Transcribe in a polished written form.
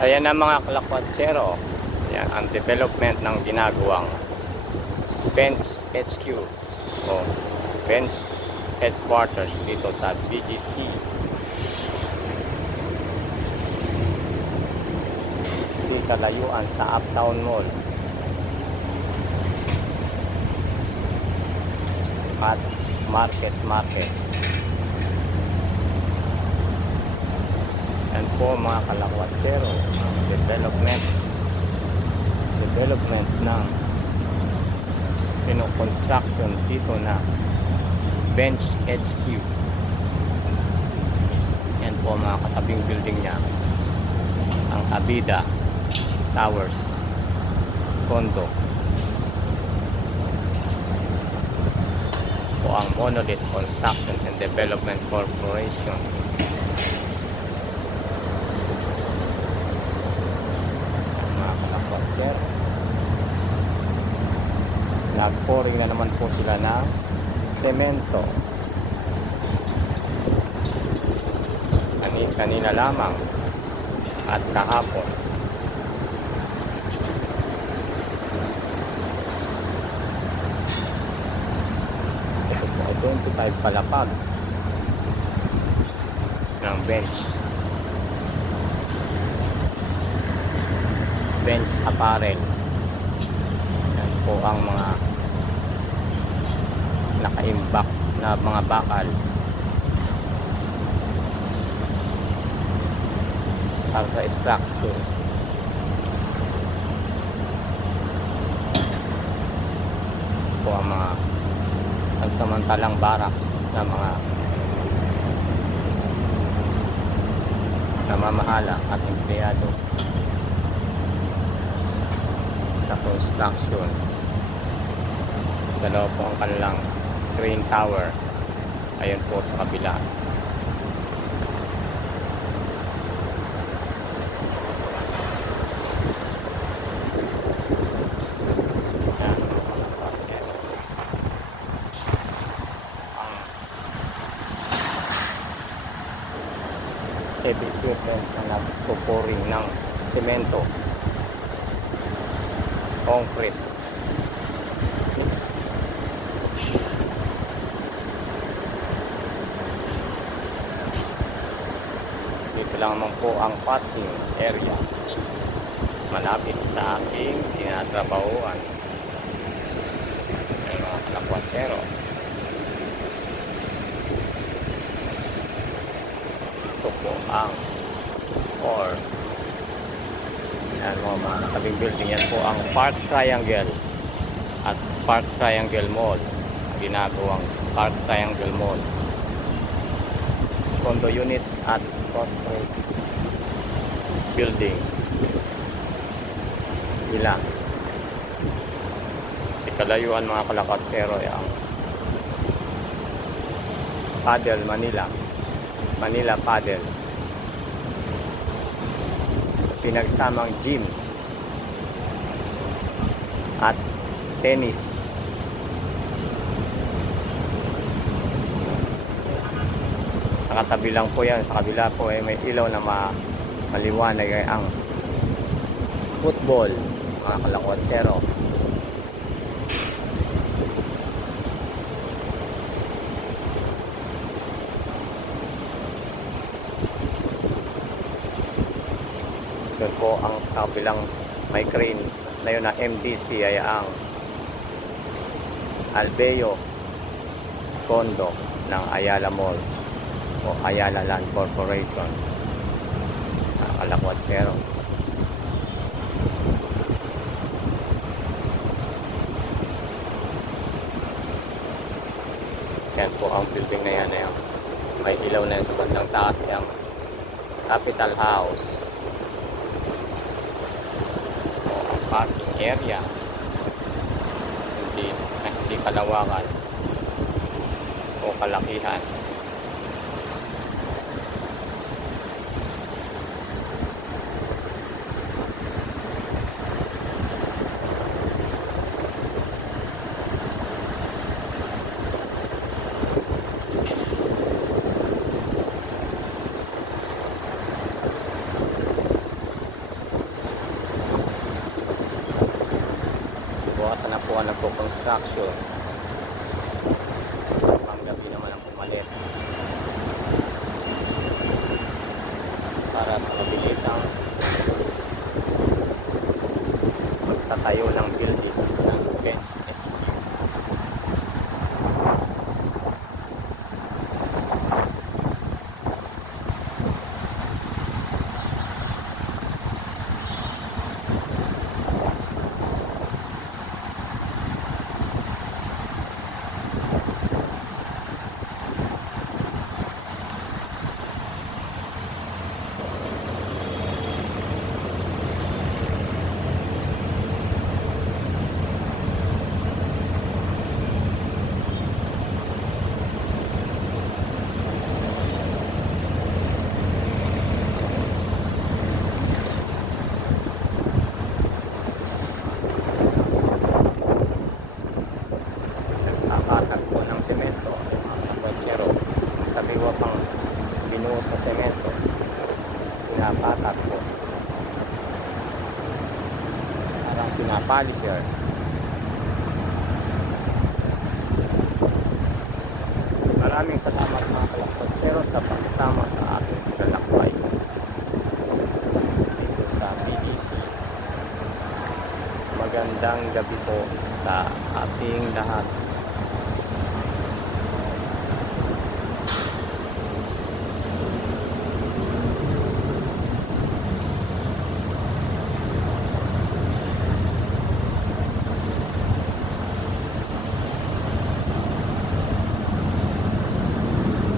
Ayan ang mga kalakwatsero. Ayan ang development ng ginagawang Bench HQ o Bench Headquarters dito sa BGC. Hindi kalayuan sa Uptown Mall at Market. Yan po mga kalakwatsero, ang development ng construction dito na Bench HQ. Yan po mga katabing building niya, ang Abida Towers Condo o ang Monolith Construction and Development Corporation. Mga kalakwatsero, nag-pouring na naman po sila ng semento kanina lamang at kahapon. Ito po ay 25 palapag ng bench apparel. Yan po ang mga nakaimbak na mga bakal para sa structure. Po ang mga pansamantalang barracks na mga namamahala at empleyado sa construction. Dalawa po ang kanilang crane tower. Ayun po sa kabila. Heavy equipment na nagpo-pouring ng semento, concrete mix. Dito lang naman po ang parking area malapit sa aking tinatrabahuan. Ay mga kalakwatsero, ito po ang yan mga nakabing building. Yan po ang Park Triangle at Park Triangle Mall, ginagawang Park Triangle Mall, condo units at corporate building nila. Kalayuan mga kalakwatsero ay ang Padel Manila Padel, pinagsamang gym at tennis. Sa katabi lang po yan, sa kabila po ay may ilaw na maliwanag ay ang football mga kalakwatsero. Doon po ang kabilang may crane na yun na MDC ay ang Albeo Condo ng Ayala Malls o Ayala Land Corporation. Kalakwatsero. Yan po ang building na yan, may ilaw na yan sa bandang taas, yung Capital House. Parking area, hindi kalawakan o kalakihan. habang nagpo-construction. Panggabi naman ang pumalit. Para sa mabilisang magtatayo ng building ng Benz HQ. Nagkakatag po ng semento yung mga kakwetsero. Sabi ko pang binuhos sa semento, pinapatak po, parang pinapolisher. Maraming salamat mga kakwetsero sa pagsama sa ating paglalakbay dito sa BGC. Magandang gabi po sa ating lahat.